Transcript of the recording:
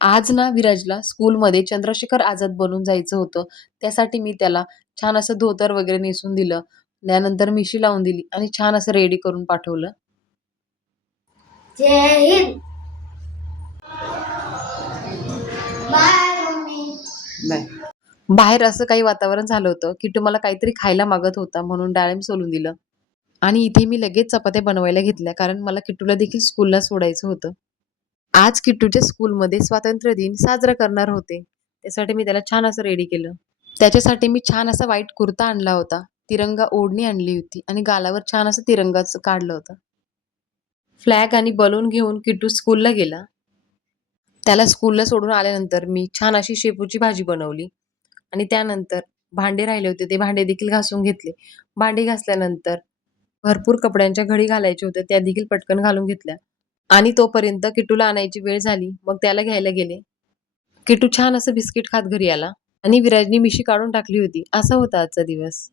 आज ना विराजला स्कूलमध्ये चंद्रशेखर आझाद बनून जायचं होतं. त्यासाठी मी त्याला छान असं धोतर वगैरे नेसून दिलं. त्यानंतर मिशी लावून दिली आणि छान असं रेडी करून पाठवलं. जय हिंद. Bye mummy. बाय. बाहेर असं काही वातावरण झालं होतं, किट्टू मला काहीतरी खायला मागत होता म्हणून डाळिंब सोलून दिलं. आणि इथे मी लगेच चपात्या बनवायला घेतल्या कारण मला किट्टूला देखील स्कूलला सोडायचं होतं. आज किट्टूच्या स्कूलमध्ये स्वातंत्र्य दिन साजरा करणार होते. त्यासाठी मी त्याला छान असं रेडी केलं. त्याच्यासाठी मी छान असा व्हाईट कुर्ता आणला होता. तिरंगा ओढणी आणली होती आणि गालावर छान असं तिरंगाचं काढलं होतं. फ्लॅग आणि बलून घेऊन किट्टू स्कूलला गेला. त्याला स्कूलला सोडून आल्यानंतर मी छान अशी शेपूची भाजी बनवली आणि त्यानंतर भांडे राहिले होते ते भांडे देखील घासून घेतले. भांडी घासल्यानंतर भरपूर कपड्यांच्या घडी घालायच्या होत्या त्या देखील पटकन घालून घेतल्या आणि तोपर्यंत किट्टूला आणायची वेळ झाली. मग त्याला घ्यायला गेले. किट्टू छान असं बिस्किट खात घरी आला आणि विराजने मिशी काढून टाकली होती. असा होता आजचा दिवस.